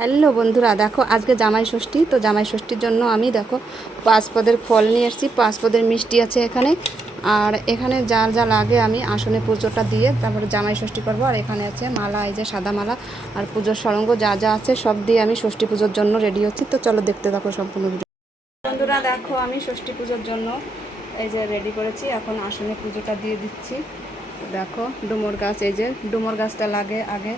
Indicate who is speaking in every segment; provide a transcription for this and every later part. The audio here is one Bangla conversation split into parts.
Speaker 1: হ্যালো বন্ধুরা, দেখো আজকে জামাই ষষ্ঠী, তো জামাই ষষ্ঠীর জন্য আমি দেখো পাঁচ পদের ফল নিয়ে এসেছি পাঁচ পদের মিষ্টি আছে এখানে। আর এখানে যা যা লাগে আমি আসনে পুজোটা দিয়ে তারপরে জামাই ষষ্ঠী করব। আর এখানে আছে মালা, এই যে সাদা মালা আর পুজোর সরঙ্গ যা যা আছে সব দিয়ে আমি ষষ্ঠী পুজোর জন্য রেডি হচ্ছি। তো চলো দেখতে থাকো সম্পূর্ণ বন্ধুরা, দেখো আমি ষষ্ঠী পুজোর জন্য এই যে রেডি করেছি, এখন আসনে পুজোটা দিয়ে দিচ্ছি। দেখো ডুমুর গাছ, এই যে ডুমুর গাছটা লাগে আগে।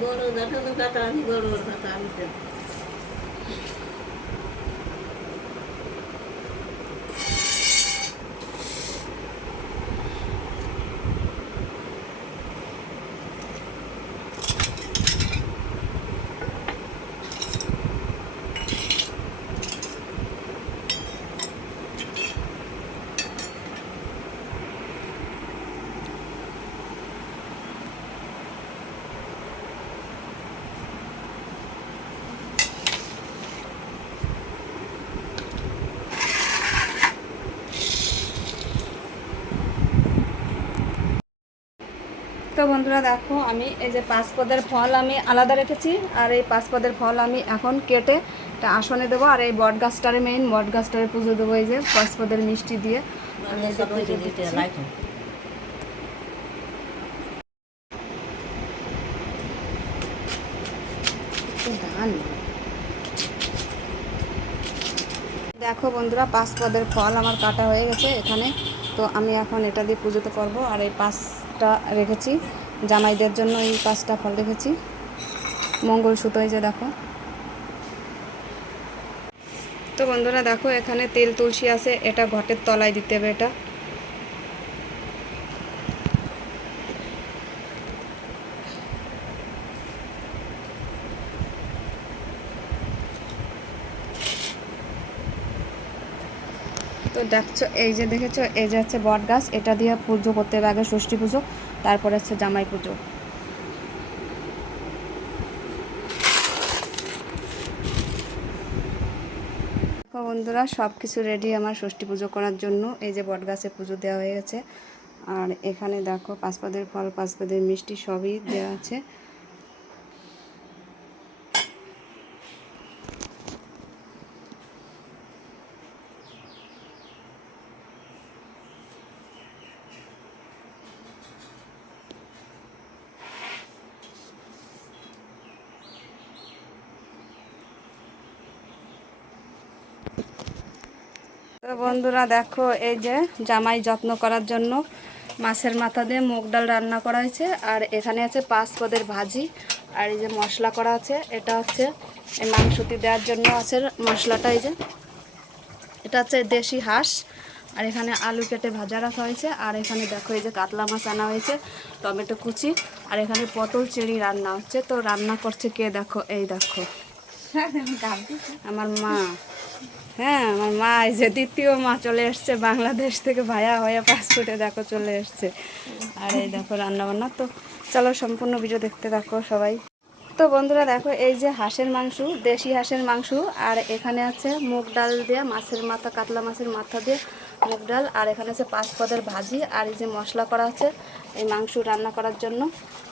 Speaker 2: গরু দেখো তো কথা আমি গরুর কথা তো
Speaker 1: বন্ধুরা দেখো, আমি এই যে পাঁচ পদের ফল আমি আলাদা রেখেছি, আর এই পাঁচ পদের ফল আমি এখন কেটে একটা আসনে দেবো, আর এই বট গাছটারে মেইন বট গাছটারে পুজো দেবো এই যে পাঁচ পদের মিষ্টি দিয়ে। দেখো বন্ধুরা পাঁচ পদের ফল আমার কাটা হয়ে গেছে এখানে, তো আমি এখন এটা দিয়ে পুজোতে করব, আর এই পাঁচটা রেখেছি। জামাইদের জন্য এই পাঁচটা ফল রেখেছি। মঙ্গল এই যে দেখো। তো বন্ধুরা দেখো, এখানে তেল তুলসী আছে, এটা ঘটের তলায় দিতে হবে এটা। তো দেখছ, এই যে দেখেছ, এই যে হচ্ছে বট গাছ, এটা দিয়ে পুজো করতে হবে আগে ষষ্ঠী পুজো, তারপরে হচ্ছে জামাই পুজো। বন্ধুরা সব কিছু রেডি আমার ষষ্ঠী পুজো করার জন্য। এই যে বট গাছে পুজো দেওয়া হয়ে গেছে। আর এখানে দেখো, পাঁচপাদের ফল, পাঁচপাদের মিষ্টি সবই দেওয়া আছে। তো বন্ধুরা দেখো এই যে জামাই যত্ন করার জন্য মাছের মাথা দিয়ে মুগ ডাল রান্না করা হয়েছে। আর এখানে আছে পাঁচ পদের ভাজি আর এই যে মশলা করা আছে এটা হচ্ছে এই মাংসটি দেওয়ার জন্য আছে মশলাটা এই যে। এটা হচ্ছে দেশি হাঁস আর এখানে আলু কেটে ভাজা রাখা হয়েছে। আর এখানে দেখো এই যে কাতলা মাছ আনা হয়েছে টমেটো কুচি আর এখানে পটল চিড়ি রান্না হচ্ছে। তো রান্না করছে কে দেখো? এই দেখো। আমার মা। হ্যাঁ আমার মা এই যে দ্বিতীয় মা চলে এসছে বাংলাদেশ থেকে ভায়া হয়ে পাসপোর্টে দেখো চলে এসছে। আর এই দেখো রান্নাবান্না, তো চলো সম্পূর্ণ ভিডিও দেখতে থাকো সবাই। তো বন্ধুরা দেখো, এই যে হাঁসের মাংস, দেশি হাঁসের মাংস, আর এখানে আছে মুগ ডাল দিয়ে মাছের মাথা, কাতলা মাছের মাথা দিয়ে মুগ ডাল, আর এখানে আছে পাঁচ পদের ভাজি, আর এই যে মশলা করা আছে এই মাংস রান্না করার জন্য।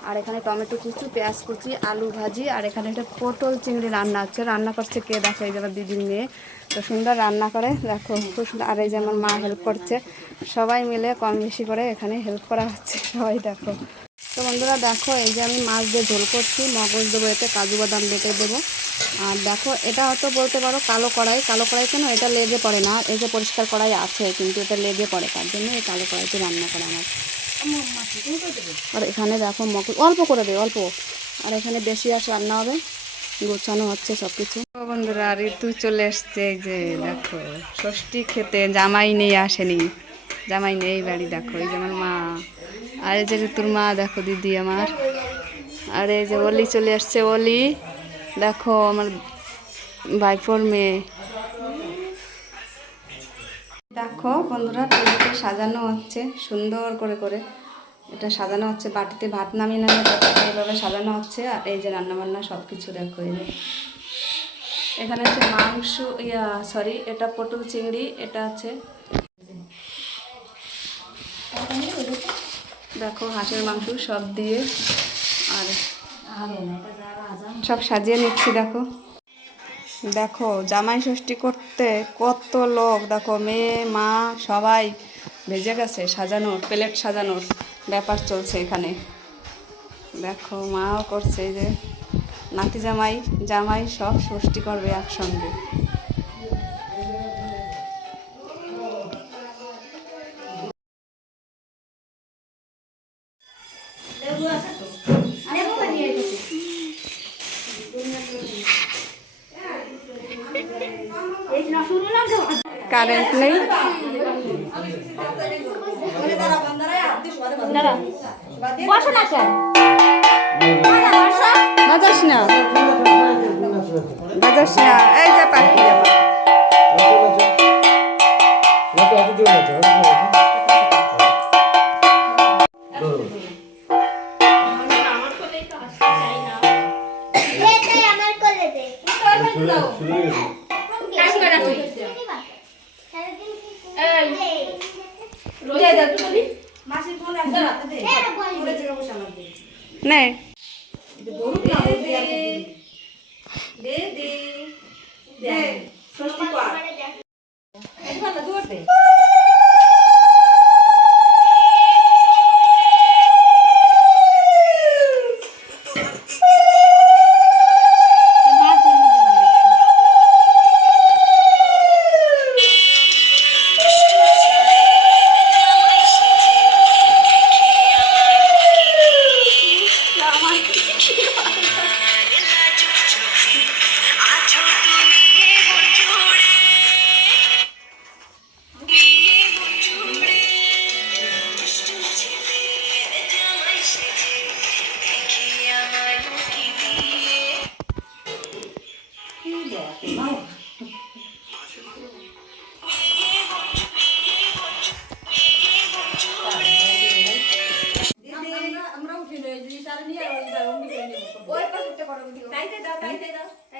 Speaker 1: আর এখানে টমেটো কুচু, পেঁয়াজ কুচি, আলু ভাজি, আর এখানে একটা পটল চিংড়ি রান্না হচ্ছে। রান্না করছে কে? দেখো, এই যে দিদির মেয়ে। তো সুন্দর রান্না করে, দেখো, খুব সুন্দর। আর এই যে আমার মা হেল্প করছে। সবাই মিলে কম বেশি করে এখানে হেল্প করা হচ্ছে। সবাই দেখো। তো বন্ধুরা দেখো, এই যে আমি মাছ দিয়ে ঝোল করছি, মগজ দেবো এতে, কাজু বাদাম বেটে দেবো। আর দেখো, এটা হয়তো বলতে পারো কালো কড়াই কালো কড়াই কেন? এটা লেগে পড়ে না, এই যে পরিষ্কার কড়াই আছে, কিন্তু এটা লেগে পড়ে, তার জন্য এই কালো কড়াইতে রান্না করে আমার। আর এখানে দেখো মগজ অল্প করে দেয় অল্প। আর এখানে বেশি আস রান্না হবে, গোছানো হচ্ছে সব কিছু বন্ধুরা, ঋতু চলে এসছে যে দেখো, ষষ্ঠী খেতে জামাই নেই, আসেনি। জামাই নেই, বাড়ি দেখো। এই যে আমার মা, আর এই যে তোর মা, দেখো দিদি আমার। আর এই যে অলি চলে আসছে, অলি। দেখো আমার ভাইপোর মেয়ে। দেখো বন্ধুরা টেবিলটা সাজানো হচ্ছে, সুন্দর করে করে। এটা সাজানো হচ্ছে, বাটিতে ভাত নামিয়ে নামিয়ে এইভাবে সাজানো হচ্ছে। আর এই যে রান্নাবান্না সব কিছু দেখো এই এখানে হচ্ছে মাংস, ইয়া সরি এটা পটল চিংড়ি, এটা আছে দেখো, হাঁসের মাংস সব দিয়ে আর সব সাজিয়ে নিচ্ছি, দেখো। দেখো, জামাই ষষ্ঠী করতে কত লোক, দেখো, মেয়ে, মা, সবাই ভেজে গেছে সাজানোর প্লেট সাজানোর ব্যাপার চলছে এখানে। দেখো, মাও করছে যে, নাতি জামাই জামাই সব ষষ্ঠী করবে একসঙ্গে। নেই
Speaker 3: বসো না কেন
Speaker 1: বাজাস না। বাজাস না। এই যা পাখি নে
Speaker 4: আছো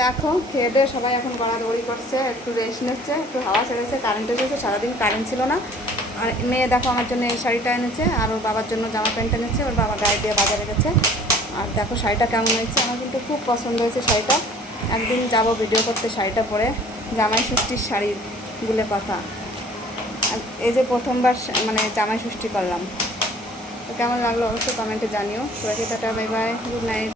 Speaker 4: দেখো
Speaker 1: খেয়ে দিয়ে সবাই এখন গড়াদৌড়ি করছে, একটু রেস্ট নিচ্ছে, একটু হাওয়া ছেড়েছে কারেন্ট এসেছে, সারাদিন কারেন্ট ছিল না। আর মেয়ে দেখো আমার জন্য এই শাড়িটা এনেছে, আর ওর বাবার জন্য জামা প্যান্ট এনেছে, ওর বাবা গায়ে দিয়ে বাজারে গেছে। আর দেখো শাড়িটা কেমন হয়েছে, আমার কিন্তু খুব পছন্দ হয়েছে শাড়িটা। একদিন যাব ভিডিও করতে শাড়িটা পরে, জামাই ষষ্ঠীর শাড়ির গুলে কথা আর এই যে প্রথমবার মানে জামাই ষষ্ঠী করলাম। তো কেমন লাগল অবশ্যই কমেন্টে জানিও। সবাইকে tata bye bye good night